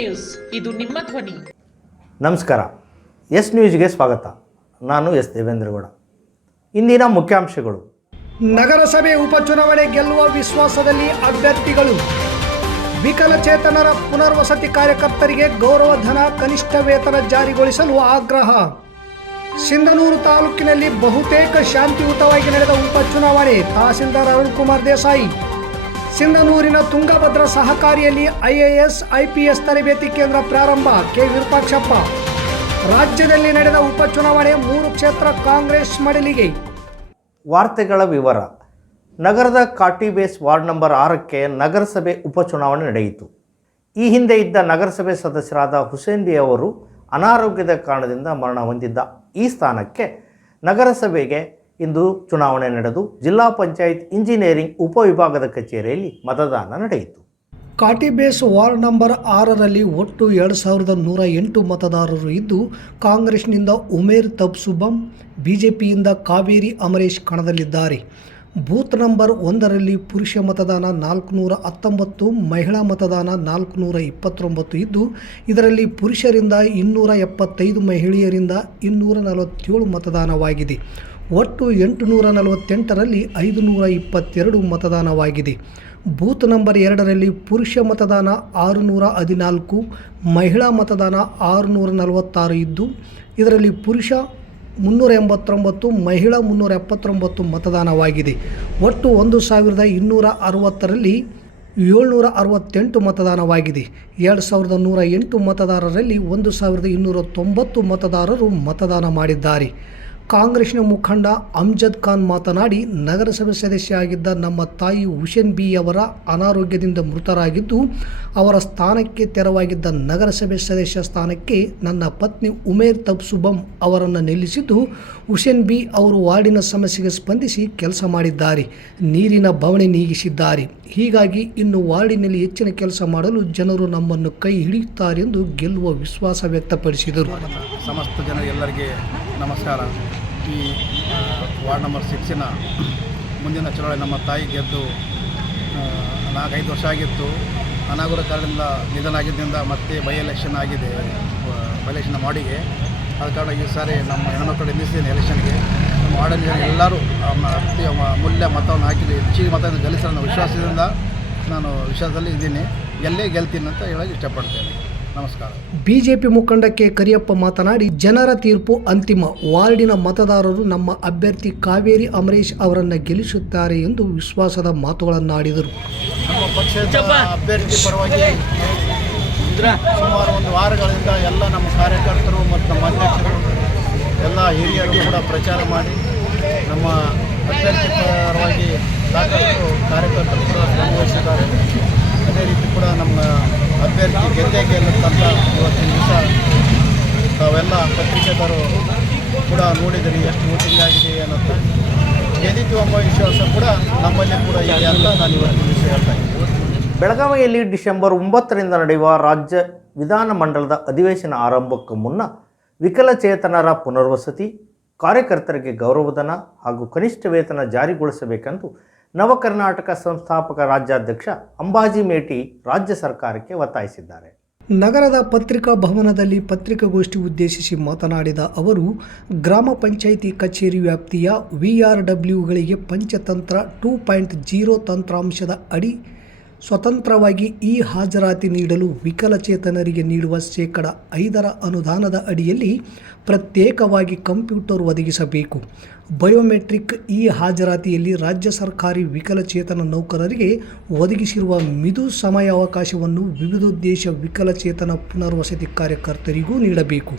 News. ಇದು ನಿಮ್ಮ ಧ್ವನಿ. ನಮಸ್ಕಾರ. ಎಸ್ ನ್ಯೂಸ್ಗೆ ಸ್ವಾಗತ. ನಾನು ಎಸ್ ದೇವೇಂದ್ರಗೌಡ. ಇಂದಿನ ಮುಖ್ಯಾಂಶಗಳು. ನಗರಸಭೆ ಉಪಚುನಾವಣೆ ಗೆಲ್ಲುವ ವಿಶ್ವಾಸದಲ್ಲಿ ಅಭ್ಯರ್ಥಿಗಳು. ವಿಕಲಚೇತನರ ಪುನರ್ವಸತಿ ಕಾರ್ಯಕರ್ತರಿಗೆ ಗೌರವಧನ ಕನಿಷ್ಠ ವೇತನ ಜಾರಿಗೊಳಿಸಲು ಆಗ್ರಹ. ಸಿಂಧನೂರು ತಾಲೂಕಿನಲ್ಲಿ ಬಹುತೇಕ ಶಾಂತಿಯುತವಾಗಿ ನಡೆದ ಉಪಚುನಾವಣೆ. ತಹಸೀಲ್ದಾರ್ ಅರುಣ್ ಕುಮಾರ್ ದೇಸಾಯಿ. ಸಿಂಧನೂರಿನ ತುಂಗಭದ್ರಾ ಸಹಕಾರಿಯಲ್ಲಿ ಐಎಎಸ್, ಐಪಿಎಸ್ ತರಬೇತಿ ಕೇಂದ್ರ ಪ್ರಾರಂಭ. ಕೆ. ವಿರೂಪಾಕ್ಷಪ್ಪ. ರಾಜ್ಯದಲ್ಲಿ ನಡೆದ ಉಪಚುನಾವಣೆ ಮೂರು ಕ್ಷೇತ್ರ ಕಾಂಗ್ರೆಸ್ ಮಡಲಿಗೆ. ವಾರ್ತೆಗಳ ವಿವರ. ನಗರದ ಕಾಟಿಬೇಸ್ ವಾರ್ಡ್ ನಂಬರ್ ಆರಕ್ಕೆ ನಗರಸಭೆ ಉಪಚುನಾವಣೆ ನಡೆಯಿತು. ಈ ಹಿಂದೆ ಇದ್ದ ನಗರಸಭೆ ಸದಸ್ಯರಾದ ಹುಸೇನ್ ಬಿ ಅವರು ಅನಾರೋಗ್ಯದ ಕಾರಣದಿಂದ ಮರಣ ಹೊಂದಿದ್ದ ಈ ಸ್ಥಾನಕ್ಕೆ ನಗರಸಭೆಗೆ ಇಂದು ಚುನಾವಣೆ ನಡೆದು ಜಿಲ್ಲಾ ಪಂಚಾಯತ್ ಇಂಜಿನಿಯರಿಂಗ್ ಉಪವಿಭಾಗದ ಕಚೇರಿಯಲ್ಲಿ ಮತದಾನ ನಡೆಯಿತು. ಕಾಟಿಬೇಸ್ ವಾರ್ಡ್ ನಂಬರ್ ಆರರಲ್ಲಿ ಒಟ್ಟು ಎರಡು ಸಾವಿರದ ನೂರ ಎಂಟು ಮತದಾರರು ಇದ್ದು, ಕಾಂಗ್ರೆಸ್ನಿಂದ ಉಮೇರ್ ತಬ್ಸುಬಂ ಬಿಜೆಪಿಯಿಂದ ಕಾವೇರಿ ಅಮರೇಶ್ ಕಣದಲ್ಲಿದ್ದಾರೆ. ಬೂತ್ ನಂಬರ್ ಒಂದರಲ್ಲಿ ಪುರುಷ ಮತದಾನ ನಾಲ್ಕುನೂರ ಹತ್ತೊಂಬತ್ತು, ಮಹಿಳಾ ಮತದಾನ ನಾಲ್ಕುನೂರ ಇಪ್ಪತ್ತೊಂಬತ್ತು ಇದ್ದು, ಇದರಲ್ಲಿ ಪುರುಷರಿಂದ ಇನ್ನೂರ ಎಪ್ಪತ್ತೈದು, ಮಹಿಳೆಯರಿಂದ ಇನ್ನೂರ ನಲವತ್ತೇಳು ಮತದಾನವಾಗಿದೆ. ಒಟ್ಟು ಎಂಟುನೂರ ನಲವತ್ತೆಂಟರಲ್ಲಿ ಐದುನೂರ ಇಪ್ಪತ್ತೆರಡು ಮತದಾನವಾಗಿದೆ. ಬೂತ್ ನಂಬರ್ ಎರಡರಲ್ಲಿ ಪುರುಷ ಮತದಾನ ಆರುನೂರ ಹದಿನಾಲ್ಕು, ಮಹಿಳಾ ಮತದಾನ ಆರುನೂರ ನಲವತ್ತಾರು ಇದ್ದು, ಇದರಲ್ಲಿ ಪುರುಷ ಮುನ್ನೂರ ಎಂಬತ್ತೊಂಬತ್ತು, ಮಹಿಳಾ ಮುನ್ನೂರ ಎಪ್ಪತ್ತೊಂಬತ್ತು ಮತದಾನವಾಗಿದೆ. ಒಟ್ಟು ಒಂದು ಸಾವಿರದ ಇನ್ನೂರ ಅರವತ್ತರಲ್ಲಿ ಏಳ್ನೂರ ಅರವತ್ತೆಂಟು ಮತದಾನವಾಗಿದೆ. ಎರಡು ಸಾವಿರದ ನೂರ ಎಂಟು ಮತದಾರರಲ್ಲಿ ಒಂದು ಸಾವಿರದ ಇನ್ನೂರ ತೊಂಬತ್ತು ಮತದಾರರು ಮತದಾನ ಮಾಡಿದ್ದಾರೆ. ಕಾಂಗ್ರೆಸ್ನ ಮುಖಂಡ ಅಮ್ಜದ್ ಖಾನ್ ಮಾತನಾಡಿ, ನಗರಸಭೆ ಸದಸ್ಯರಾಗಿದ್ದ ನಮ್ಮ ತಾಯಿ ಹುಸೇನ್ ಬಿ ಅವರ ಅನಾರೋಗ್ಯದಿಂದ ಮೃತರಾಗಿದ್ದು, ಅವರ ಸ್ಥಾನಕ್ಕೆ ತೆರವಾಗಿದ್ದ ನಗರಸಭೆ ಸದಸ್ಯ ಸ್ಥಾನಕ್ಕೆ ನನ್ನ ಪತ್ನಿ ಉಮೇರ್ ತಬ್ಸುಬಂ ಅವರನ್ನು ನಿಲ್ಲಿಸಿದ್ದು, ಹುಸೇನ್ ಬಿ ಅವರು ವಾರ್ಡಿನ ಸಮಸ್ಯೆಗೆ ಸ್ಪಂದಿಸಿ ಕೆಲಸ ಮಾಡಿದ್ದಾರೆ, ನೀರಿನ ಬವಣೆ ನೀಗಿಸಿದ್ದಾರೆ. ಹೀಗಾಗಿ ಇನ್ನು ವಾರ್ಡಿನಲ್ಲಿ ಹೆಚ್ಚಿನ ಕೆಲಸ ಮಾಡಲು ಜನರು ನಮ್ಮನ್ನು ಕೈ ಹಿಡಿಯುತ್ತಾರೆಂದು ಗೆಲ್ಲುವ ವಿಶ್ವಾಸ ವ್ಯಕ್ತಪಡಿಸಿದರು. ಸಮಸ್ತ ಜನ ಎಲ್ಲರಿಗೆ ನಮಸ್ಕಾರ. ಈ ವಾರ್ಡ್ ನಂಬರ್ ಸಿಕ್ಸಿನ ಮುಂದಿನ ಚುನಾವಣೆ ನಮ್ಮ ತಾಯಿ ಗೆದ್ದು ನಾಲ್ಕೈದು ವರ್ಷ ಆಗಿತ್ತು. ಅನಾಗುರ ಕಾರಣದಿಂದ ನಿಧನ ಆಗಿದ್ದರಿಂದ ಮತ್ತೆ ಬೈ ಎಲೆಕ್ಷನ್ ಆಗಿದೆ ಬೈ ಎಲೆಕ್ಷನ್ ಮಾಡಿಗೆ. ಆದ ಕಾರಣ ಈ ಸಾರಿ ನಮ್ಮ ಹೆಣ್ಮಕ್ಳು ಎಂದಿಸಿದ್ದೇನೆ ಎಲೆಕ್ಷನ್ಗೆ ನಮ್ಮ ವಾರ್ಡಿನ ಜನ ಎಲ್ಲರೂ ಅತಿ ಅಮೂಲ್ಯ ಮತವನ್ನು ಹಾಕಿದ್ವಿ ಹೆಚ್ಚಿಗೆ ಮತವನ್ನು ಗೆಲ್ಲಿಸೋ ವಿಶ್ವಾಸದಿಂದ ನಾನು ವಿಶ್ವಾಸದಲ್ಲಿ ಇದ್ದೀನಿ ಎಲ್ಲೇ ಗೆಲ್ತೀನಿ ಅಂತ ಹೇಳೋಕ್ಕೆ ಇಷ್ಟಪಡ್ತೇನೆ. ನಮಸ್ಕಾರ. ಬಿಜೆಪಿ ಮುಖಂಡ ಕೆ ಕರಿಯಪ್ಪ ಮಾತನಾಡಿ ಜನರ ತೀರ್ಪು ಅಂತಿಮ. ವಾರ್ಡಿನ ಮತದಾರರು ನಮ್ಮ ಅಭ್ಯರ್ಥಿ ಕಾವೇರಿ ಅಮರೇಶ್ ಅವರನ್ನು ಗೆಲ್ಲಿಸುತ್ತಾರೆ ಎಂದು ವಿಶ್ವಾಸದ ಮಾತುಗಳನ್ನಾಡಿದರು. ನಮ್ಮ ಪಕ್ಷದ ಅಭ್ಯರ್ಥಿ ಪರವಾಗಿ ಸುಮಾರು ಒಂದು ವಾರಗಳಿಂದ ಎಲ್ಲ ನಮ್ಮ ಕಾರ್ಯಕರ್ತರು ಮತ್ತು ನಮ್ಮ ಅಧ್ಯಕ್ಷರು ಎಲ್ಲ ಹಿರಿಯರು ಕೂಡ ಪ್ರಚಾರ ಮಾಡಿ ನಮ್ಮ ಅಭ್ಯರ್ಥಿ ಪರವಾಗಿ ಸಾಕಷ್ಟು ಕಾರ್ಯಕರ್ತರು ಕೂಡ ಶ್ರಮವಹಿಸಿದ್ದಾರೆ ಅದೇ ರೀತಿ ಕೂಡ ನಮ್ಮ ಅಭ್ಯರ್ಥಿ ಗೆದ್ದೇ ಗೆಲ್ಲುತ್ತಂತ ಇವತ್ತಿನ ದಿವಸ ತಾವೆಲ್ಲ ಪತ್ರಿಕೆದಾರರು ಕೂಡ ನೋಡಿದ್ರಿ ಎಷ್ಟು ವೋಟಿಂಗ್ ಆಗಿದೆ ಅನ್ನೋದು. ಗೆದ್ದಿತು ಎಂಬ ವಿಶ್ವಾಸ ಕೂಡ ನಮ್ಮಲ್ಲಿ ಕೂಡ ಇದೆ ಅಂತ ನಾನು ಇವತ್ತಿನ ದಿವಸ ಹೇಳ್ತಾ ಇದ್ದೀನಿ. ಬೆಳಗಾವಿಯಲ್ಲಿ ಡಿಸೆಂಬರ್ ಒಂಬತ್ತರಿಂದ ನಡೆಯುವ ರಾಜ್ಯ ವಿಧಾನಮಂಡಲದ ಅಧಿವೇಶನ ಆರಂಭಕ್ಕೂ ಮುನ್ನ ವಿಕಲಚೇತನರ ಪುನರ್ವಸತಿ, ಕಾರ್ಯಕರ್ತರಿಗೆ ಗೌರವಧನ ಹಾಗೂ ಕನಿಷ್ಠ ವೇತನ ಜಾರಿಗೊಳಿಸಬೇಕೆಂದು ನವಕರ್ನಾಟಕ ಸಂಸ್ಥಾಪಕ ರಾಜ್ಯಾಧ್ಯಕ್ಷ ಅಂಬಾಜಿ ಮೇಟಿ ರಾಜ್ಯ ಸರ್ಕಾರಕ್ಕೆ ಒತ್ತಾಯಿಸಿದ್ದಾರೆ. ನಗರದ ಪತ್ರಿಕಾ ಭವನದಲ್ಲಿ ಪತ್ರಿಕಾಗೋಷ್ಠಿ ಉದ್ದೇಶಿಸಿ ಮಾತನಾಡಿದ ಅವರು, ಗ್ರಾಮ ಪಂಚಾಯಿತಿ ಕಚೇರಿ ವ್ಯಾಪ್ತಿಯ ವಿಆರ್ಡಬ್ಲ್ಯೂಗಳಿಗೆ ಪಂಚತಂತ್ರ ಟೂ ಪಾಯಿಂಟ್ ಜೀರೋ ತಂತ್ರಾಂಶದ ಅಡಿ ಸ್ವತಂತ್ರವಾಗಿ ಈ ಹಾಜರಾತಿ ನೀಡಲು ವಿಕಲಚೇತನರಿಗೆ ನೀಡುವ ಶೇಕಡ ಐದರ ಅನುದಾನದ ಅಡಿಯಲ್ಲಿ ಪ್ರತ್ಯೇಕವಾಗಿ ಕಂಪ್ಯೂಟರ್ ಒದಗಿಸಬೇಕು. ಬಯೋಮೆಟ್ರಿಕ್ ಈ ಹಾಜರಾತಿಯಲ್ಲಿ ರಾಜ್ಯ ಸರ್ಕಾರಿ ವಿಕಲಚೇತನ ನೌಕರರಿಗೆ ಒದಗಿಸಿರುವ ಮಿದು ಸಮಯಾವಕಾಶವನ್ನು ವಿವಿಧೋದ್ದೇಶ ವಿಕಲಚೇತನ ಪುನರ್ವಸತಿ ಕಾರ್ಯಕರ್ತರಿಗೂ ನೀಡಬೇಕು.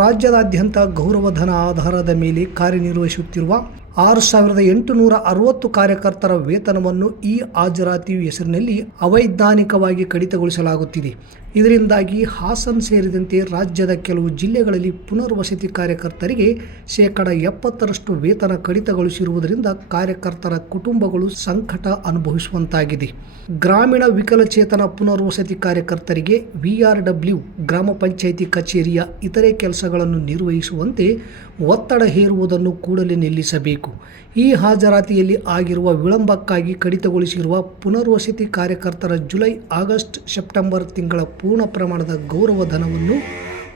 ರಾಜ್ಯದಾದ್ಯಂತ ಗೌರವಧನ ಆಧಾರದ ಮೇಲೆ ಕಾರ್ಯನಿರ್ವಹಿಸುತ್ತಿರುವ ಆರು ಸಾವಿರದ ಎಂಟುನೂರ ಅರವತ್ತು ಕಾರ್ಯಕರ್ತರ ವೇತನವನ್ನು ಈ ಹಾಜರಾತಿ ಹೆಸರಿನಲ್ಲಿ ಅವೈಜ್ಞಾನಿಕವಾಗಿ ಕಡಿತಗೊಳಿಸಲಾಗುತ್ತಿದೆ. ಇದರಿಂದಾಗಿ ಹಾಸನ್ ಸೇರಿದಂತೆ ರಾಜ್ಯದ ಕೆಲವು ಜಿಲ್ಲೆಗಳಲ್ಲಿ ಪುನರ್ವಸತಿ ಕಾರ್ಯಕರ್ತರಿಗೆ ಶೇಕಡ ಎಪ್ಪತ್ತರಷ್ಟು ವೇತನ ಕಡಿತಗೊಳಿಸಿರುವುದರಿಂದ ಕಾರ್ಯಕರ್ತರ ಕುಟುಂಬಗಳು ಸಂಕಟ ಅನುಭವಿಸುವಂತಾಗಿದೆ. ಗ್ರಾಮೀಣ ವಿಕಲಚೇತನ ಪುನರ್ವಸತಿ ಕಾರ್ಯಕರ್ತರಿಗೆ ವಿಆರ್ಡಬ್ಲ್ಯೂ ಗ್ರಾಮ ಪಂಚಾಯಿತಿ ಕಚೇರಿಯ ಇತರೆ ಕೆಲಸಗಳನ್ನು ನಿರ್ವಹಿಸುವಂತೆ ಒತ್ತಡ ಹೇರುವುದನ್ನು ಕೂಡಲೇ ನಿಲ್ಲಿಸಬೇಕು. ಈ ಹಾಜರಾತಿಯಲ್ಲಿ ಆಗಿರುವ ವಿಳಂಬಕ್ಕಾಗಿ ಕಡಿತಗೊಳಿಸಿರುವ ಪುನರ್ವಸತಿ ಕಾರ್ಯಕರ್ತರ ಜುಲೈ, ಆಗಸ್ಟ್, ಸೆಪ್ಟೆಂಬರ್ ತಿಂಗಳ ಪೂರ್ಣ ಪ್ರಮಾಣದ ಗೌರವಧನವನ್ನು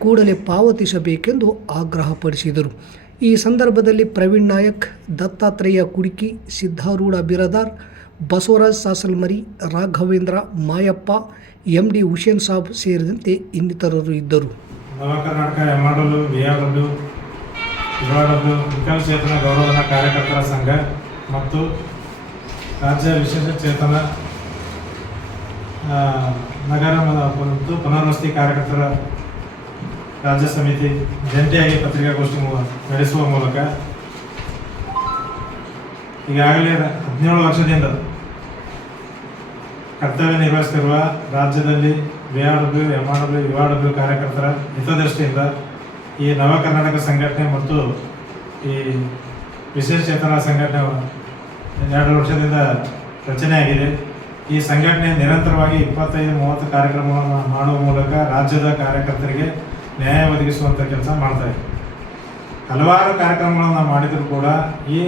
ಕೂಡಲೇ ಪಾವತಿಸಬೇಕೆಂದು ಆಗ್ರಹಪಡಿಸಿದರು. ಈ ಸಂದರ್ಭದಲ್ಲಿ ಪ್ರವೀಣ್ ನಾಯಕ್, ದತ್ತಾತ್ರೇಯ ಕುಡಿಕಿ, ಸಿದ್ಧಾರೂಢ ಬಿರದಾರ್ ಬಸವರಾಜ್ ಸಾಸಲ್ಮರಿ ರಾಘವೇಂದ್ರ, ಮಾಯಪ್ಪ ಎಂ ಡಿ ಹುಷೇನ್ ಸಾಬ್ ಸೇರಿದಂತೆ ಇನ್ನಿತರರು ಇದ್ದರು. ಕರ್ನಾಟಕ ಎಮ್ಆರ್ಡಬ್ಲ್ಯೂ ಬಿಆರ್ಡಬ್ಲ್ಯೂ ಯುಆರ್ಡಬ್ಲ್ಯೂ ವಿಕಲಚೇತನ ಗೌರವಧನ ಕಾರ್ಯಕರ್ತರ ಸಂಘ ಮತ್ತು ರಾಜ್ಯ ವಿಶೇಷ ಚೇತನ ನಗರ ಮತ್ತು ಪುನರ್ವಸತಿ ಕಾರ್ಯಕರ್ತರ ರಾಜ್ಯ ಸಮಿತಿ ಜಂಟಿಯಾಗಿ ಪತ್ರಿಕಾಗೋಷ್ಠಿ ನಡೆಸುವ ಮೂಲಕ ಈಗಾಗಲೇ ಹದಿನೇಳು ವರ್ಷದಿಂದ ಕರ್ತವ್ಯ ನಿರ್ವಹಿಸುತ್ತಿರುವ ರಾಜ್ಯದಲ್ಲಿ ಬಿಆರ್ಡಬ್ಲ್ಯೂ ಎಂಆರ್ಡಬ್ಲ್ಯೂ ಯುಆರ್ಡಬ್ಲ್ಯೂ ಕಾರ್ಯಕರ್ತರ ಹಿತದೃಷ್ಟಿಯಿಂದ ಈ ನವ ಕರ್ನಾಟಕ ಸಂಘಟನೆ ಮತ್ತು ಈ ವಿಶೇಷ ಚೇತನ ಸಂಘಟನೆ ಎರಡು ವರ್ಷದಿಂದ ರಚನೆಯಾಗಿದೆ. ಈ ಸಂಘಟನೆ ನಿರಂತರವಾಗಿ ಇಪ್ಪತ್ತೈದು, ಮೂವತ್ತು ಕಾರ್ಯಕ್ರಮಗಳನ್ನು ಮಾಡುವ ಮೂಲಕ ರಾಜ್ಯದ ಕಾರ್ಯಕರ್ತರಿಗೆ ನ್ಯಾಯ ಒದಗಿಸುವಂಥ ಕೆಲಸ ಮಾಡ್ತಾ ಇದೆ. ಹಲವಾರು ಕಾರ್ಯಕ್ರಮಗಳನ್ನು ಮಾಡಿದರೂ ಕೂಡ ಈ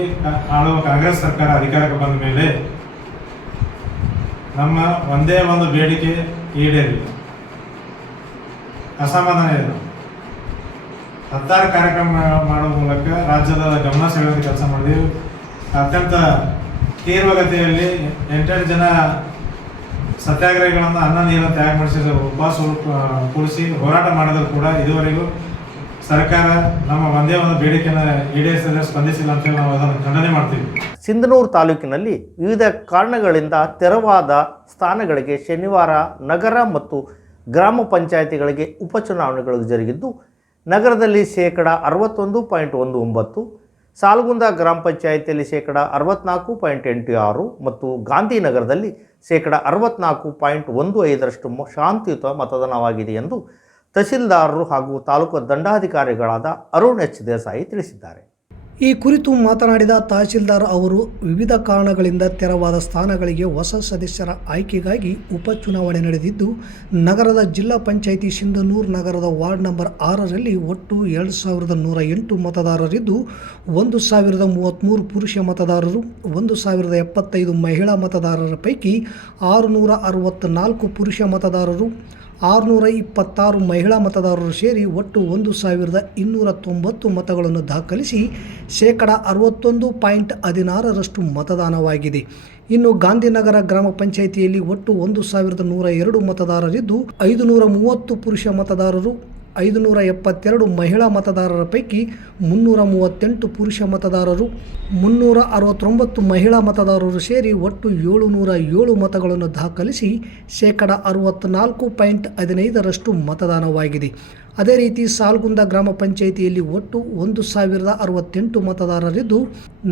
ಆಳುವ ಕಾಂಗ್ರೆಸ್ ಸರ್ಕಾರ ಅಧಿಕಾರಕ್ಕೆ ಬಂದ ಮೇಲೆ ನಮ್ಮ ಒಂದೇ ಒಂದು ಬೇಡಿಕೆ ಈಡೇರಿ ಅಸಮಾಧಾನ ಇದೆ. ಹತ್ತಾರು ಕಾರ್ಯಕ್ರಮ ಮಾಡುವ ಮೂಲಕ ರಾಜ್ಯದ ಗಮನ ಸೆಳೆಯುವ ಕೆಲಸ ಮಾಡಿದೆವು ಅತ್ಯಂತ ತೀವ್ರಗತಿಯಲ್ಲಿ ಎಂಟೆಂಟು ಜನ ಸತ್ಯಾಗ್ರಹಿಗಳನ್ನು ಅನ್ನ, ನೀರನ್ನು ತ್ಯಾಗ ಮಾಡಿಸಿ ಉಪವಾಸ ಕೂಡಿಸಿ ಹೋರಾಟ ಮಾಡಿದ್ರು ಕೂಡ ಇದುವರೆಗೂ ಸರ್ಕಾರ ನಮ್ಮ ಒಂದೇ ಒಂದು ಬೇಡಿಕೆಯನ್ನು ಈಡೇರಿಸಲು ಸ್ಪಂದಿಸಿಲ್ಲ ಅಂತೇಳಿ ನಾವು ಅದನ್ನು ಖಂಡನೆ ಮಾಡ್ತೀವಿ. ಸಿಂಧನೂರು ತಾಲೂಕಿನಲ್ಲಿ ವಿವಿಧ ಕಾರಣಗಳಿಂದ ತೆರವಾದ ಸ್ಥಾನಗಳಿಗೆ ಶನಿವಾರ ನಗರ ಮತ್ತು ಗ್ರಾಮ ಪಂಚಾಯಿತಿಗಳಿಗೆ ಉಪಚುನಾವಣೆಗಳು ಜರುಗಿದ್ದು, ನಗರದಲ್ಲಿ ಶೇಕಡ ಅರವತ್ತೊಂದು ಪಾಯಿಂಟ್ ಒಂದು ಒಂಬತ್ತು, ಸಾಲ್ಗುಂದ ಗ್ರಾಮ ಪಂಚಾಯಿತಿಯಲ್ಲಿ ಶೇಕಡ ಅರವತ್ನಾಲ್ಕು ಪಾಯಿಂಟ್ ಎಂಟು ಆರು ಮತ್ತು ಗಾಂಧಿನಗರದಲ್ಲಿ ಶೇಕಡ ಅರವತ್ನಾಲ್ಕು ಪಾಯಿಂಟ್ ಒಂದು ಐದರಷ್ಟು ಶಾಂತಿಯುತ ಮತದಾನವಾಗಿದೆ ಎಂದು ತಹಸೀಲ್ದಾರರು ಹಾಗೂ ತಾಲೂಕು ದಂಡಾಧಿಕಾರಿಗಳಾದ ಅರುಣ್ ಎಚ್ ದೇಸಾಯಿ ತಿಳಿಸಿದ್ದಾರೆ. ಈ ಕುರಿತು ಮಾತನಾಡಿದ ತಹಸೀಲ್ದಾರ್ ಅವರು, ವಿವಿಧ ಕಾರಣಗಳಿಂದ ತೆರವಾದ ಸ್ಥಾನಗಳಿಗೆ ಹೊಸ ಸದಸ್ಯರ ಆಯ್ಕೆಗಾಗಿ ಉಪಚುನಾವಣೆ ನಡೆದಿದ್ದು, ನಗರದ ಜಿಲ್ಲಾ ಪಂಚಾಯಿತಿ ಸಿಂಧನೂರು ನಗರದ ವಾರ್ಡ್ ನಂಬರ್ ಆರರಲ್ಲಿ ಒಟ್ಟು ಎರಡು ಸಾವಿರದ ನೂರ ಎಂಟು ಮತದಾರರಿದ್ದು, ಒಂದು ಸಾವಿರದ ಮೂವತ್ತ್ಮೂರು ಪುರುಷ ಮತದಾರರು, ಒಂದು ಸಾವಿರದ ಎಪ್ಪತ್ತೈದು ಮಹಿಳಾ ಮತದಾರರ ಪೈಕಿ ಆರುನೂರ ಅರವತ್ತ್ನಾಲ್ಕು ಪುರುಷ ಮತದಾರರು ಆರುನೂರ ಇಪ್ಪತ್ತಾರು ಮಹಿಳಾ ಮತದಾರರು ಸೇರಿ ಒಟ್ಟು ಒಂದು ಸಾವಿರದ ಇನ್ನೂರ ತೊಂಬತ್ತು ಮತಗಳನ್ನು ದಾಖಲಿಸಿ ಶೇಕಡ ಅರವತ್ತೊಂದು ಪಾಯಿಂಟ್ ಹದಿನಾರರಷ್ಟು ಮತದಾನವಾಗಿದೆ. ಇನ್ನು ಗಾಂಧಿನಗರ ಗ್ರಾಮ ಪಂಚಾಯಿತಿಯಲ್ಲಿ ಒಟ್ಟು ಒಂದು ಸಾವಿರದ ನೂರ ಎರಡು ಮತದಾರರಿದ್ದು ಐದು ನೂರ ಮೂವತ್ತು ಪುರುಷ ಮತದಾರರು ಐದುನೂರ ಎಪ್ಪತ್ತೆರಡು ಮಹಿಳಾ ಮತದಾರರ ಪೈಕಿ ಮುನ್ನೂರ ಮೂವತ್ತೆಂಟು ಪುರುಷ ಮತದಾರರು ಮುನ್ನೂರ ಅರವತ್ತೊಂಬತ್ತು ಮಹಿಳಾ ಮತದಾರರು ಸೇರಿ ಒಟ್ಟು ಏಳುನೂರ ಏಳು ಮತಗಳನ್ನು ದಾಖಲಿಸಿ ಶೇಕಡ ಅರವತ್ತ್ನಾಲ್ಕು ಪಾಯಿಂಟ್ ಹದಿನೈದರಷ್ಟು ಮತದಾನವಾಗಿದೆ. ಅದೇ ರೀತಿ ಸಾಲ್ಗುಂದ ಗ್ರಾಮ ಪಂಚಾಯಿತಿಯಲ್ಲಿ ಒಟ್ಟು ಒಂದು ಸಾವಿರದ ಅರವತ್ತೆಂಟು ಮತದಾರರಿದ್ದು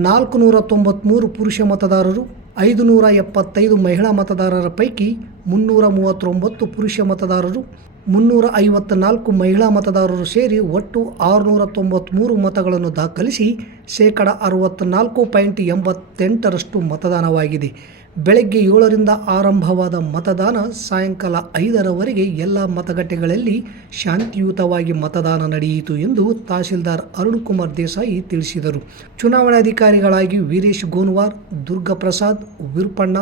ನಾಲ್ಕುನೂರ ತೊಂಬತ್ತ್ಮೂರು ಪುರುಷ ಮತದಾರರು ಐದುನೂರ ಎಪ್ಪತ್ತೈದು ಮಹಿಳಾ ಮತದಾರರ ಪೈಕಿ ಮುನ್ನೂರ ಮೂವತ್ತೊಂಬತ್ತು ಪುರುಷ ಮತದಾರರು ಮುನ್ನೂರ ಐವತ್ತ್ನಾಲ್ಕು ಮಹಿಳಾ ಮತದಾರರು ಸೇರಿ ಒಟ್ಟು ಆರುನೂರ ತೊಂಬತ್ತ್ಮೂರು ಮತಗಳನ್ನು ದಾಖಲಿಸಿ ಶೇಕಡ ಅರವತ್ತ್ನಾಲ್ಕು ಪಾಯಿಂಟ್ ಎಂಬತ್ತೆಂಟರಷ್ಟು ಮತದಾನವಾಗಿದೆ. ಬೆಳಗ್ಗೆ ಏಳರಿಂದ ಆರಂಭವಾದ ಮತದಾನ ಸಾಯಂಕಾಲ ಐದರವರೆಗೆ ಎಲ್ಲ ಮತಗಟ್ಟೆಗಳಲ್ಲಿ ಶಾಂತಿಯುತವಾಗಿ ಮತದಾನ ನಡೆಯಿತು ಎಂದು ತಹಸೀಲ್ದಾರ್ ಅರುಣ್ ಕುಮಾರ್ ದೇಸಾಯಿ ತಿಳಿಸಿದರು. ಚುನಾವಣಾಧಿಕಾರಿಗಳಾಗಿ ವೀರೇಶ್ ಗೋನ್ವಾರ್, ದುರ್ಗಪ್ರಸಾದ್ ವಿರುಪಣ್ಣ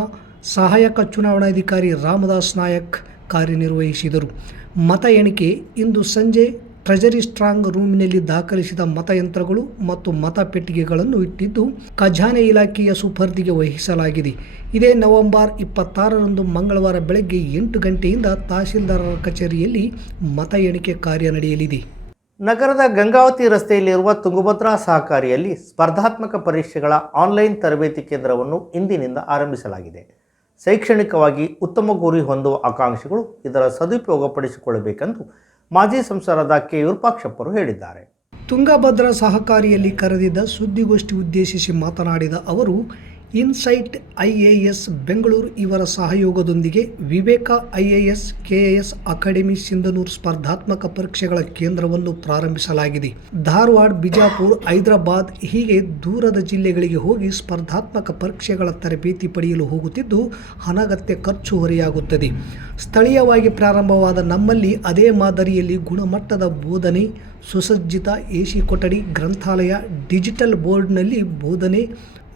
ಸಹಾಯಕ ಚುನಾವಣಾಧಿಕಾರಿ ರಾಮದಾಸ್ ನಾಯಕ್ ಕಾರ್ಯನಿರ್ವಹಿಸಿದರು. ಮತ ಎಣಿಕೆ. ಇಂದು ಸಂಜೆ ಟ್ರೆಜರಿ ಸ್ಟ್ರಾಂಗ್ ರೂಮಿನಲ್ಲಿ ದಾಖಲಿಸಿದ ಮತಯಂತ್ರಗಳು ಮತ್ತು ಮತಪೆಟ್ಟಿಗೆಗಳನ್ನು ಇಟ್ಟಿದ್ದು ಖಜಾನೆ ಇಲಾಖೆಯ ಸುಪರ್ದಿಗೆ ವಹಿಸಲಾಗಿದೆ. ಇದೇ ನವೆಂಬರ್ ಇಪ್ಪತ್ತಾರರಂದು ಮಂಗಳವಾರ ಬೆಳಗ್ಗೆ ಎಂಟು ಗಂಟೆಯಿಂದ ತಹಶೀಲ್ದಾರರ ಕಚೇರಿಯಲ್ಲಿ ಮತ ಎಣಿಕೆ ಕಾರ್ಯ ನಡೆಯಲಿದೆ. ನಗರದ ಗಂಗಾವತಿ ರಸ್ತೆಯಲ್ಲಿರುವ ತುಂಗಭದ್ರಾ ಸಹಕಾರಿಯಲ್ಲಿ ಸ್ಪರ್ಧಾತ್ಮಕ ಪರೀಕ್ಷೆಗಳ ಆನ್ಲೈನ್ ತರಬೇತಿ ಕೇಂದ್ರವನ್ನು ಇಂದಿನಿಂದ ಆರಂಭಿಸಲಾಗಿದೆ. ಶೈಕ್ಷಣಿಕವಾಗಿ ಉತ್ತಮ ಗುರಿ ಹೊಂದುವ ಆಕಾಂಕ್ಷಿಗಳು ಇದರ ಸದುಪಯೋಗಪಡಿಸಿಕೊಳ್ಳಬೇಕೆಂದು ಮಾಜಿ ಸಂಸಾರದ ಕೆ. ವಿರೂಪಾಕ್ಷಪ್ಪರು ಹೇಳಿದ್ದಾರೆ. ತುಂಗಭದ್ರಾ ಸಹಕಾರಿಯಲ್ಲಿ ಕರೆದಿದ್ದ ಸುದ್ದಿಗೋಷ್ಠಿ ಉದ್ದೇಶಿಸಿ ಮಾತನಾಡಿದ ಅವರು insight I A S Bengaluru ಇವರ ಸಹಯೋಗದೊಂದಿಗೆ Viveka I A S, K A S academy Sindhanur ಸ್ಪರ್ಧಾತ್ಮಕ ಪರೀಕ್ಷೆಗಳ ಕೇಂದ್ರವನ್ನು ಪ್ರಾರಂಭಿಸಲಾಗಿದೆ. ಧಾರವಾಡ, ಬಿಜಾಪುರ್, ಹೈದರಾಬಾದ್ ಹೀಗೆ ದೂರದ ಜಿಲ್ಲೆಗಳಿಗೆ ಹೋಗಿ ಸ್ಪರ್ಧಾತ್ಮಕ ಪರೀಕ್ಷೆಗಳ ತರಬೇತಿ ಪಡೆಯಲು ಹೋಗುತ್ತಿದ್ದು ಅನಗತ್ಯ ಖರ್ಚು ಹೊರೆಯಾಗುತ್ತದೆ. ಸ್ಥಳೀಯವಾಗಿ ಪ್ರಾರಂಭವಾದ ನಮ್ಮಲ್ಲಿ ಅದೇ ಮಾದರಿಯಲ್ಲಿ ಗುಣಮಟ್ಟದ ಬೋಧನೆ, ಸುಸಜ್ಜಿತ ಎಸಿ ಕೊಠಡಿ ಗ್ರಂಥಾಲಯ, ಡಿಜಿಟಲ್ ಬೋರ್ಡ್ನಲ್ಲಿ ಬೋಧನೆ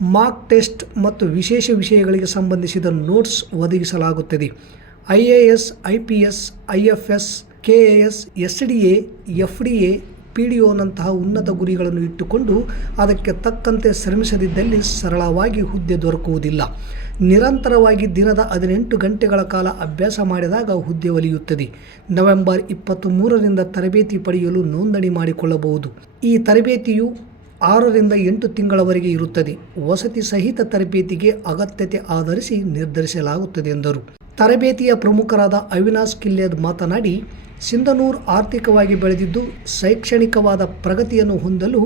ಮಾಕ್ ಟೆಸ್ಟ್ ಮತ್ತು ವಿಶೇಷ ವಿಷಯಗಳಿಗೆ ಸಂಬಂಧಿಸಿದ ನೋಟ್ಸ್ ಒದಗಿಸಲಾಗುತ್ತದೆ. I A S, I P S, I F S, K A S S D A, F D A, P D ಒನಂತಹ ಉನ್ನತ ಗುರಿಗಳನ್ನು ಇಟ್ಟುಕೊಂಡು ಅದಕ್ಕೆ ತಕ್ಕಂತೆ ಶ್ರಮಿಸದಿದ್ದಲ್ಲಿ ಸರಳವಾಗಿ ಹುದ್ದೆ ದೊರಕುವುದಿಲ್ಲ. ನಿರಂತರವಾಗಿ ದಿನದ ಹದಿನೆಂಟು ಗಂಟೆಗಳ ಕಾಲ ಅಭ್ಯಾಸ ಮಾಡಿದಾಗ ಹುದ್ದೆ ಒಲಿಯುತ್ತದೆ. ನವೆಂಬರ್ ಇಪ್ಪತ್ತ್ ಮೂರರಿಂದ ತರಬೇತಿ ಪಡೆಯಲು ನೋಂದಣಿ ಮಾಡಿಕೊಳ್ಳಬಹುದು. ಈ ತರಬೇತಿಯು ಆರರಿಂದ ಎಂಟು ತಿಂಗಳವರೆಗೆ ಇರುತ್ತದೆ. ವಸತಿ ಸಹಿತ ತರಬೇತಿಗೆ ಅಗತ್ಯತೆ ಆಧರಿಸಿ ನಿರ್ಧರಿಸಲಾಗುತ್ತದೆ ಎಂದರು. ತರಬೇತಿಯ ಪ್ರಮುಖರಾದ ಅವಿನಾಶ್ ಕಿಲ್ಲೇದ್ ಮಾತನಾಡಿ, ಸಿಂಧನೂರ್ ಆರ್ಥಿಕವಾಗಿ ಬೆಳೆದಿದ್ದು ಶೈಕ್ಷಣಿಕವಾದ ಪ್ರಗತಿಯನ್ನು ಹೊಂದಲು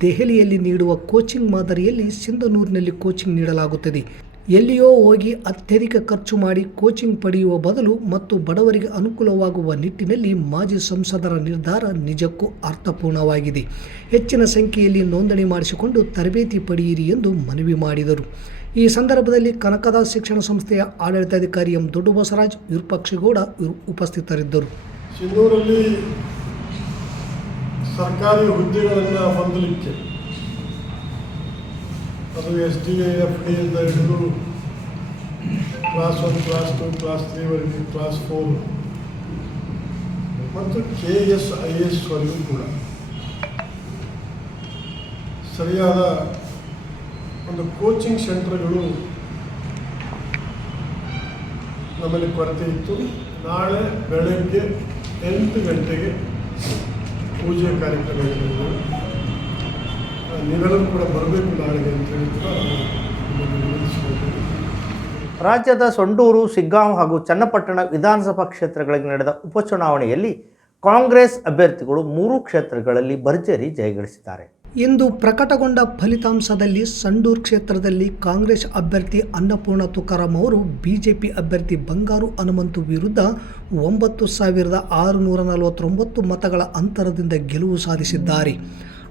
ದೆಹಲಿಯಲ್ಲಿ ನೀಡುವ ಕೋಚಿಂಗ್ ಮಾದರಿಯಲ್ಲಿ ಸಿಂಧನೂರಿನಲ್ಲಿ ಕೋಚಿಂಗ್ ನೀಡಲಾಗುತ್ತದೆ. ಎಲ್ಲಿಯೋ ಹೋಗಿ ಅತ್ಯಧಿಕ ಖರ್ಚು ಮಾಡಿ ಕೋಚಿಂಗ್ ಪಡೆಯುವ ಬದಲು ಮತ್ತು ಬಡವರಿಗೆ ಅನುಕೂಲವಾಗುವ ನಿಟ್ಟಿನಲ್ಲಿ ಮಾಜಿ ಸಂಸದರ ನಿರ್ಧಾರ ನಿಜಕ್ಕೂ ಅರ್ಥಪೂರ್ಣವಾಗಿದೆ. ಹೆಚ್ಚಿನ ಸಂಖ್ಯೆಯಲ್ಲಿ ನೋಂದಣಿ ಮಾಡಿಸಿಕೊಂಡು ತರಬೇತಿ ಪಡೆಯಿರಿ ಎಂದು ಮನವಿ ಮಾಡಿದರು. ಈ ಸಂದರ್ಭದಲ್ಲಿ ಕನಕದಾಸ್ ಶಿಕ್ಷಣ ಸಂಸ್ಥೆಯ ಆಡಳಿತಾಧಿಕಾರಿ ಎಂ ದೊಡ್ಡಬಸವರಾಜ್ ವಿರೂಪಾಕ್ಷಗೌಡ ಇರು- ಉಪಸ್ಥಿತರಿದ್ದರು. ಸರ್ಕಾರಿ ಹುದ್ದೆಗಳನ್ನು ಹೊಂದಲಿಕ್ಕೆ ಅದು ಎಸ್ ಡಿ ಎಫ್ ಡಿ ಇಂದ ಹಿಡಿದು class one class two class ತ್ರೀವರೆಗೆ class four ಮತ್ತು ಕೆ ಎಸ್ ಐ ಎಸ್ ವರೆಗೂ ಕೂಡ. ಸರಿಯಾದ ಒಂದು ಕೋಚಿಂಗ್ ಸೆಂಟರ್ಗಳು ನಮ್ಮಲ್ಲಿ ಕೊರತೆ ಇತ್ತು. ನಾಳೆ ಬೆಳಗ್ಗೆ ಎಂಟು ಗಂಟೆಗೆ ಪೂಜೆ ಕಾರ್ಯಕ್ರಮ ಇರೋದು ಆ, ನೀವೆಲ್ಲರೂ ಕೂಡ ಬರಬೇಕು ನಾಳೆಗೆ ಅಂತ ಹೇಳಿ ಕೂಡ ರಾಜ್ಯದ ಸೊಂಡೂರು ಸಿಗ್ಗಾಂವ್ ಹಾಗೂ ಚನ್ನಪಟ್ಟಣ ವಿಧಾನಸಭಾ ಕ್ಷೇತ್ರಗಳಿಗೆ ನಡೆದ ಉಪಚುನಾವಣೆಯಲ್ಲಿ ಕಾಂಗ್ರೆಸ್ ಅಭ್ಯರ್ಥಿಗಳು ಮೂರು ಕ್ಷೇತ್ರಗಳಲ್ಲಿ ಭರ್ಜರಿ ಜಯಗಳಿಸಿದ್ದಾರೆ. ಇಂದು ಪ್ರಕಟಗೊಂಡ ಫಲಿತಾಂಶದಲ್ಲಿ ಸಂಡೂರ್ ಕ್ಷೇತ್ರದಲ್ಲಿ ಕಾಂಗ್ರೆಸ್ ಅಭ್ಯರ್ಥಿ ಅನ್ನಪೂರ್ಣ ತುಕಾರಾಂ ಅವರು ಬಿಜೆಪಿ ಅಭ್ಯರ್ಥಿ ಬಂಗಾರು ಹನುಮಂತು ವಿರುದ್ಧ ಒಂಬತ್ತು ಸಾವಿರದ ಆರುನೂರ ನಲವತ್ತೊಂಬತ್ತು ಮತಗಳ ಅಂತರದಿಂದ ಗೆಲುವು ಸಾಧಿಸಿದ್ದಾರೆ.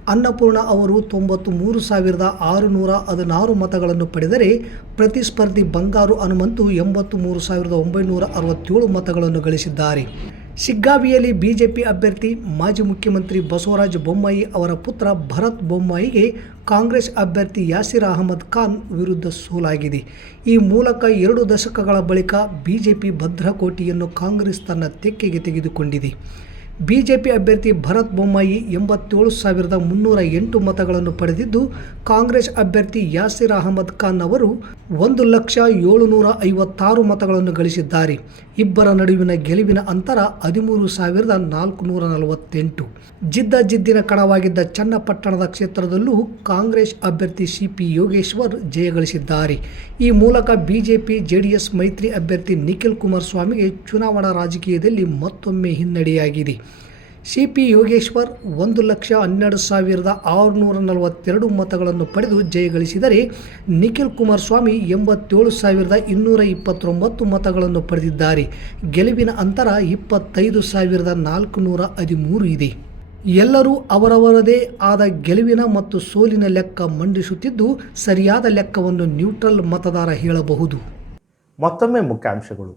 ಅನ್ನಪೂರ್ಣ ಅವರು ತೊಂಬತ್ತು ಮೂರು ಸಾವಿರದ ಆರುನೂರ ಹದಿನಾರು ಮತಗಳನ್ನು ಪಡೆದರೆ ಪ್ರತಿಸ್ಪರ್ಧಿ ಬಂಗಾರು ಹನುಮಂತು ಎಂಬತ್ತು ಮೂರು ಸಾವಿರದ ಒಂಬೈನೂರ ಅರವತ್ತೇಳು ಮತಗಳನ್ನು ಗಳಿಸಿದ್ದಾರೆ. ಸಿಗ್ಗಾವಿಯಲ್ಲಿ ಬಿಜೆಪಿ ಅಭ್ಯರ್ಥಿ ಮಾಜಿ ಮುಖ್ಯಮಂತ್ರಿ ಬಸವರಾಜ ಬೊಮ್ಮಾಯಿ ಅವರ ಪುತ್ರ ಭರತ್ ಬೊಮ್ಮಾಯಿಗೆ ಕಾಂಗ್ರೆಸ್ ಅಭ್ಯರ್ಥಿ ಯಾಸಿರ್ ಅಹಮದ್ ಖಾನ್ ವಿರುದ್ಧ ಸೋಲಾಗಿದೆ. ಈ ಮೂಲಕ ಎರಡು ದಶಕಗಳ ಬಳಿಕ ಬಿಜೆಪಿ ಭದ್ರಕೋಟೆಯನ್ನು ಕಾಂಗ್ರೆಸ್ ತನ್ನ ತೆಕ್ಕೆಗೆ ತೆಗೆದುಕೊಂಡಿದೆ. ಬಿಜೆಪಿ ಅಭ್ಯರ್ಥಿ ಭರತ್ ಬೊಮ್ಮಾಯಿ ಎಂಬತ್ತೇಳು ಸಾವಿರದ ಮುನ್ನೂರ ಎಂಟು ಮತಗಳನ್ನು ಪಡೆದಿದ್ದು, ಕಾಂಗ್ರೆಸ್ ಅಭ್ಯರ್ಥಿ ಯಾಸಿರ್ ಅಹಮದ್ ಖಾನ್ ಅವರು ಒಂದು ಲಕ್ಷ ಏಳುನೂರ ಐವತ್ತಾರು ಮತಗಳನ್ನು ಗಳಿಸಿದ್ದಾರೆ. ಇಬ್ಬರ ನಡುವಿನ ಗೆಲುವಿನ ಅಂತರ ಹದಿಮೂರು ಸಾವಿರದ ನಾಲ್ಕುನೂರ ನಲವತ್ತೆಂಟು. ಜಿದ್ದ ಕಣವಾಗಿದ್ದ ಚನ್ನಪಟ್ಟಣದ ಕ್ಷೇತ್ರದಲ್ಲೂ ಕಾಂಗ್ರೆಸ್ ಅಭ್ಯರ್ಥಿ ಸಿ ಪಿ ಯೋಗೇಶ್ವರ್ ಜಯಗಳಿಸಿದ್ದಾರೆ ಈ ಮೂಲಕ ಬಿಜೆಪಿ, ಜೆಡಿಎಸ್ ಮೈತ್ರಿ ಅಭ್ಯರ್ಥಿ ನಿಖಿಲ್ ಕುಮಾರಸ್ವಾಮಿಗೆ ಚುನಾವಣಾ ರಾಜಕೀಯದಲ್ಲಿ ಮತ್ತೊಮ್ಮೆ ಹಿನ್ನಡೆಯಾಗಿದೆ. ಸಿ ಪಿ ಯೋಗೇಶ್ವರ್ ಒಂದು ಲಕ್ಷ ಹನ್ನೆರಡು ಸಾವಿರದ ಆರುನೂರ ನಲವತ್ತೆರಡು ಮತಗಳನ್ನು ಪಡೆದು ಜಯಗಳಿಸಿದರೆ ನಿಖಿಲ್ ಕುಮಾರಸ್ವಾಮಿ ಎಂಬತ್ತೇಳು ಸಾವಿರದ ಇನ್ನೂರ ಇಪ್ಪತ್ತೊಂಬತ್ತು ಮತಗಳನ್ನು ಪಡೆದಿದ್ದಾರೆ. ಗೆಲುವಿನ ಅಂತರ ಇಪ್ಪತ್ತೈದು ಸಾವಿರದ ನಾಲ್ಕುನೂರ ಹದಿಮೂರು ಇದೆ. ಎಲ್ಲರೂ ಅವರವರದೇ ಆದ ಗೆಲುವಿನ ಮತ್ತು ಸೋಲಿನ ಲೆಕ್ಕ ಮಂಡಿಸುತ್ತಿದ್ದು ಸರಿಯಾದ ಲೆಕ್ಕವನ್ನು ನ್ಯೂಟ್ರಲ್ ಮತದಾರ ಹೇಳಬಹುದು. ಮತ್ತೊಮ್ಮೆ ಮುಖ್ಯಾಂಶಗಳು.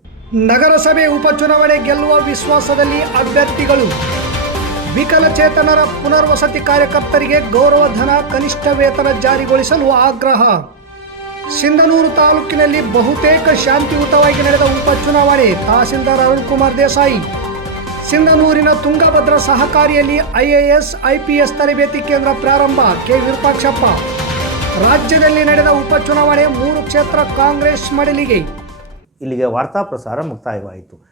ನಗರಸಭೆ ಉಪಚುನಾವಣೆ ಗೆಲ್ಲುವ ವಿಶ್ವಾಸದಲ್ಲಿ ಅಭ್ಯರ್ಥಿಗಳು ವಿಕಲಚೇತನರ ಪುನರ್ವಸತಿ ಕಾರ್ಯಕರ್ತರಿಗೆ ಗೌರವಧನ ಕನಿಷ್ಠ ವೇತನ ಜಾರಿಗೊಳಿಸಲು ಆಗ್ರಹ. ಸಿಂಧನೂರು ತಾಲೂಕಿನಲ್ಲಿ ಬಹುತೇಕ ಶಾಂತಿಯುತವಾಗಿ ನಡೆದ ಉಪಚುನಾವಣೆ, ತಹಸೀಲ್ದಾರ್ ಅರುಣ್ ಕುಮಾರ್ ದೇಸಾಯಿ. ಸಿಂಧನೂರಿನ ತುಂಗಭದ್ರಾ ಸಹಕಾರಿಯಲ್ಲಿ ಐಎಎಸ್, ಐಪಿಎಸ್ ತರಬೇತಿ ಕೇಂದ್ರ ಪ್ರಾರಂಭ, ಕೆ ವಿರೂಪಾಕ್ಷಪ್ಪ. ರಾಜ್ಯದಲ್ಲಿ ನಡೆದ ಉಪಚುನಾವಣೆ ಮೂರು ಕ್ಷೇತ್ರ ಕಾಂಗ್ರೆಸ್ ಮಡಲಿಗೆ. ಇಲ್ಲಿಗೆ ವಾರ್ತಾ ಪ್ರಸಾರ ಮುಕ್ತಾಯವಾಯಿತು.